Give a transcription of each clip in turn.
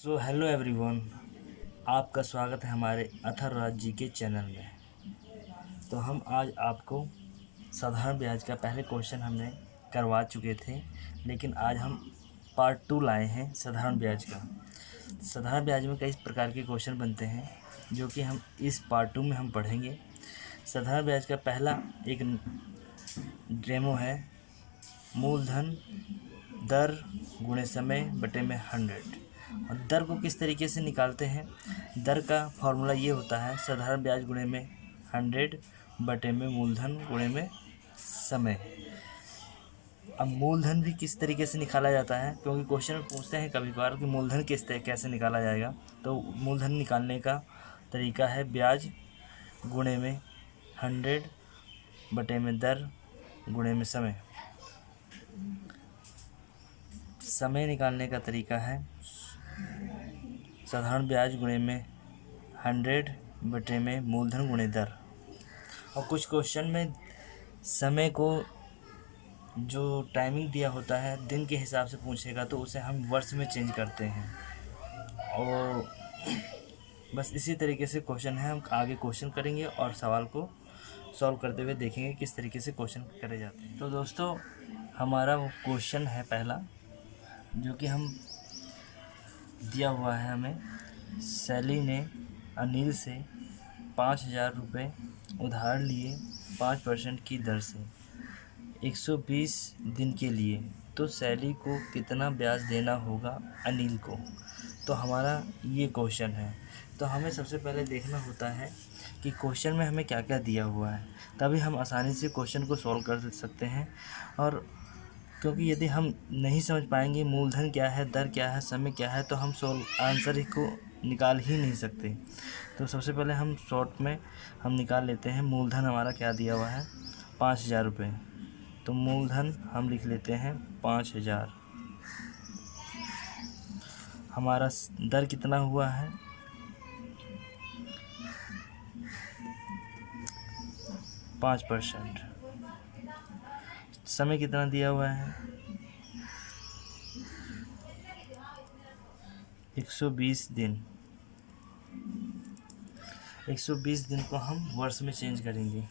Hello everyone, आपका स्वागत है हमारे अथर्वराज जी के चैनल में। तो हम आज आपको साधारण ब्याज का पहले क्वेश्चन हमने करवा चुके थे, लेकिन आज हम पार्ट 2 लाए हैं साधारण ब्याज का। साधारण ब्याज में कई प्रकार के क्वेश्चन बनते हैं जो कि हम इस पार्ट 2 में हम पढ़ेंगे। साधारण ब्याज का पहला एक डेमो है, मूलधन दर गुणे समय बटे में 100। और दर को किस तरीके से निकालते हैं? दर का फॉर्मूला ये होता है, साधारण ब्याज गुणे में 100 बटे में मूलधन गुणे में समय। अब मूलधन भी किस तरीके से निकाला जाता है, क्योंकि क्वेश्चन में पूछते हैं कभी कभार कि मूलधन कैसे निकाला जाएगा। तो मूलधन निकालने का तरीका है ब्याज गुणे में 100 बटे में दर गुणे में समय। समय निकालने का तरीका है साधारण ब्याज गुणे में 100 बटे में मूलधन गुणे दर। और कुछ क्वेश्चन में समय को जो टाइमिंग दिया होता है दिन के हिसाब से पूछेगा, तो उसे हम वर्ष में चेंज करते हैं। और बस इसी तरीके से क्वेश्चन है, हम आगे क्वेश्चन करेंगे और सवाल को सॉल्व करते हुए देखेंगे किस तरीके से क्वेश्चन करे जाते हैं। तो दोस्तों, हमारा वो क्वेश्चन है पहला, जो कि हम दिया हुआ है हमें। सैली ने अनिल से 5,000 रुपये उधार लिए 5% की दर से 120 दिन के लिए, तो सैली को कितना ब्याज देना होगा अनिल को। तो हमारा ये क्वेश्चन है। तो हमें सबसे पहले देखना होता है कि क्वेश्चन में हमें क्या क्या दिया हुआ है, तभी हम आसानी से क्वेश्चन को सॉल्व कर सकते हैं। और क्योंकि यदि हम नहीं समझ पाएंगे मूलधन क्या है, दर क्या है, समय क्या है, तो हम आंसर ही को निकाल ही नहीं सकते। तो सबसे पहले हम शॉर्ट में हम निकाल लेते हैं। मूलधन हमारा क्या दिया हुआ है, 5,000 रुपये। तो मूलधन हम लिख लेते हैं 5,000। हमारा दर कितना हुआ है, 5%। समय कितना दिया हुआ है, 120 दिन। 120 दिन को हम वर्ष में चेंज करेंगे।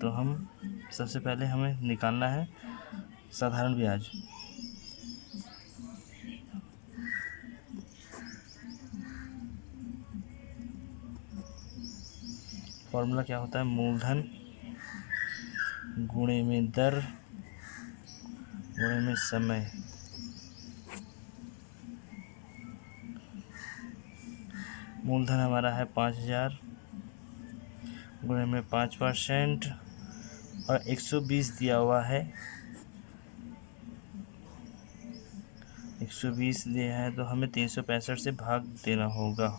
तो हम सबसे पहले हमें निकालना है साधारण ब्याज। फॉर्मूला क्या होता है, मूलधन गुणे में दर गुणे में समय। मूलधन हमारा है 5,000 गुणे में 5% और 120 दिया हुआ है। 120 दिया है तो हमें 365 से भाग देना होगा।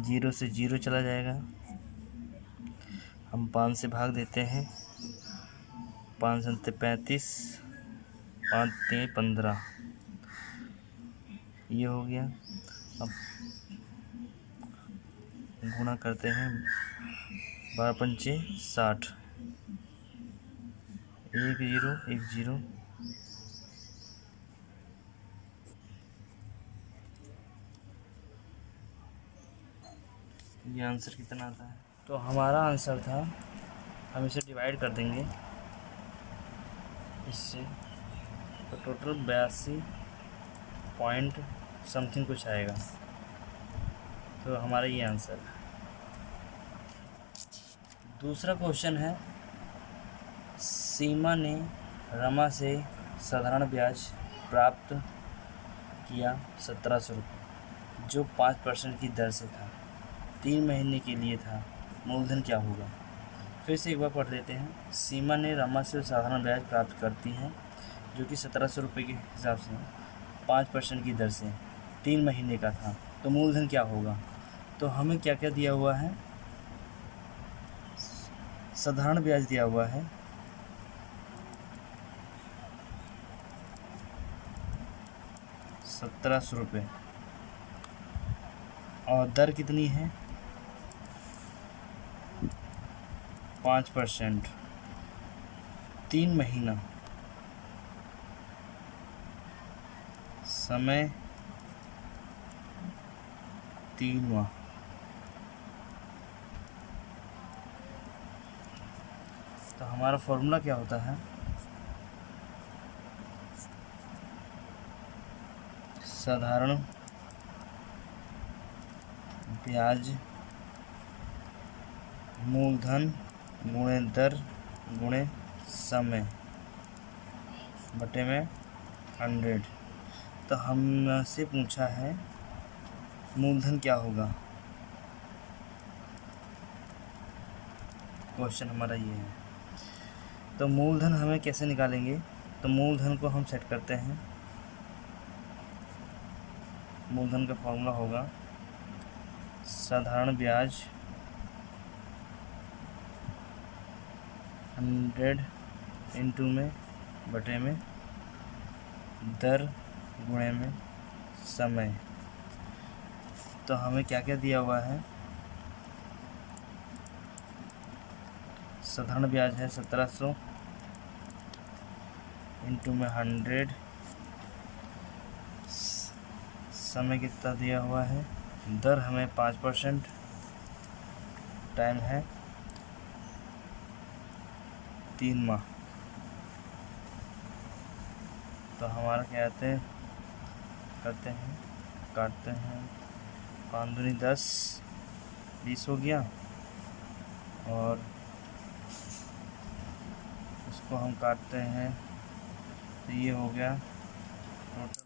जीरो से जीरो चला जाएगा, हम 5 से भाग देते हैं। 5 सत्ते 35, 5 3 15, ये हो गया। अब गुणा करते हैं, 12 पंचे 60, 1 0 1 0। ये आंसर कितना आता है? तो हमारा आंसर था, हम इसे डिवाइड कर देंगे इससे, तो टोटल 82 पॉइंट समथिंग कुछ आएगा। तो हमारा ये आंसर है। दूसरा क्वेश्चन है, सीमा ने रमा से साधारण ब्याज प्राप्त किया 1,700 रुपये, जो 5% की दर से था, 3 महीने के लिए था। मूलधन क्या होगा? फिर से एक बार पढ़ लेते हैं। सीमा ने रमा से साधारण ब्याज प्राप्त करती हैं, जो कि 1,700 रुपये के हिसाब से 5% की दर से 3 महीने का था। तो मूलधन क्या होगा? तो हमें क्या क्या दिया हुआ है, साधारण ब्याज दिया हुआ है 1,700 रुपये, और दर कितनी है, 5%, 3 महीना। समय 3 माह। तो हमारा फॉर्मूला क्या होता है, साधारण ब्याज मूलधन गुणे दर गुणे समय बटे में 100। तो हमसे पूछा है मूलधन क्या होगा, क्वेश्चन हमारा ये है। तो मूलधन हमें कैसे निकालेंगे, तो मूलधन को हम सेट करते हैं। मूलधन का फॉर्मूला होगा साधारण ब्याज 100 इंटू में बटे में दर गुणे में समय। तो हमें क्या क्या दिया हुआ है, साधारण ब्याज है 1700 इंटू में 100, समय कितना दिया हुआ है, दर हमें 5%, टाइम है 3 माह। तो हमारा क्या करते हैं, काटते हैं, 5 दूनी 10, 20 हो गया, और उसको हम काटते हैं तो ये हो गया टोटल।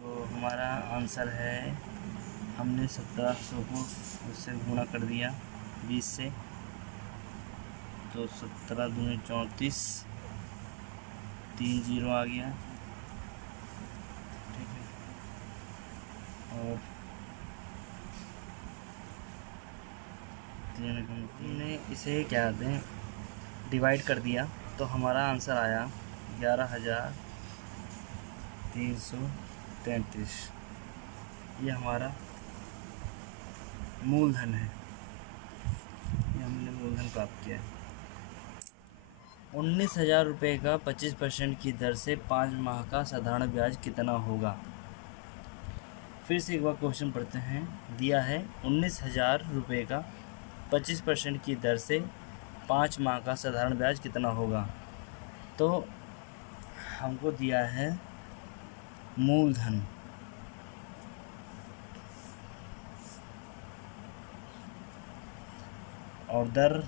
तो हमारा आंसर है, हमने 1700 को उससे गुणा कर दिया 20 से, तो 17 दूनी 34, 3 0 आ गया, ठीक है। और हमने इसे क्या कहते हैं, डिवाइड कर दिया, तो हमारा आंसर आया 11,333। ये हमारा मूलधन है, ये हमने मूलधन प्राप्त किया है। 19,000 रुपये का 25% की दर से 5 माह का साधारण ब्याज कितना होगा। फिर से एक बार क्वेश्चन पढ़ते हैं। दिया है 19,000 रुपये का 25% की दर से 5 माह का साधारण ब्याज कितना होगा। तो हमको दिया है मूलधन, और दर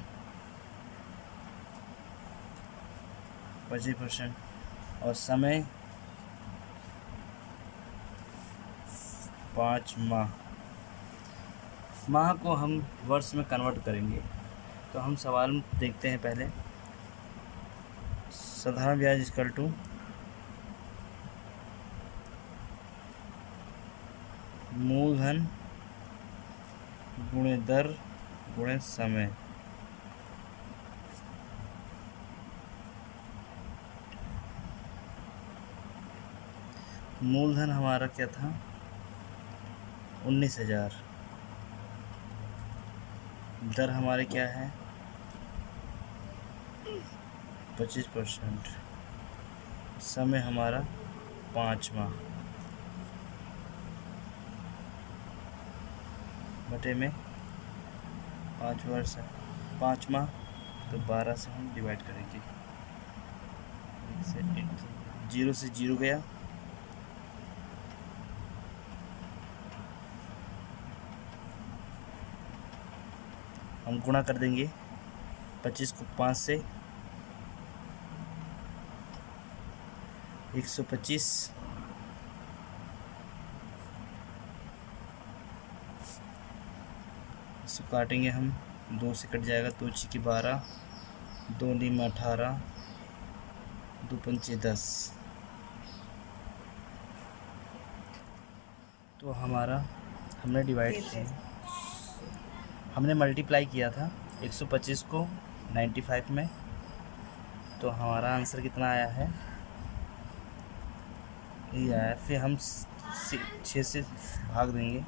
25%, और समय 5 माह। माह को हम वर्ष में कन्वर्ट करेंगे। तो हम सवाल में देखते हैं पहले, साधारण ब्याज इक्वल टू मूलधन गुणे दर गुणे समय। मूलधन हमारा क्या था, 19,000, दर हमारे क्या है 25%, समय हमारा 5 माह बटे में 5 वर्ष है, 5 माह, तो 12 से हम डिवाइड करेंगे। जीरो से जीरो गया, हम गुणा कर देंगे 25 को 5 से, 125, इसको काटेंगे हम, 2 से कट जाएगा, 2 × 12, 2 × 18, 2 × 5 10। तो हमारा हमने डिवाइड किया, हमने मल्टीप्लाई किया था 125 को 95 में। तो हमारा आंसर कितना आया है, ये आया। फिर हम 6 से भाग देंगे,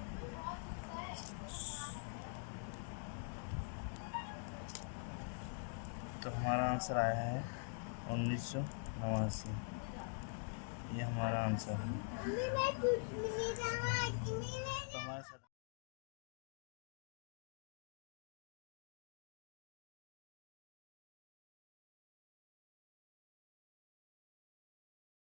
तो हमारा आंसर आया है 1989। ये हमारा आंसर है।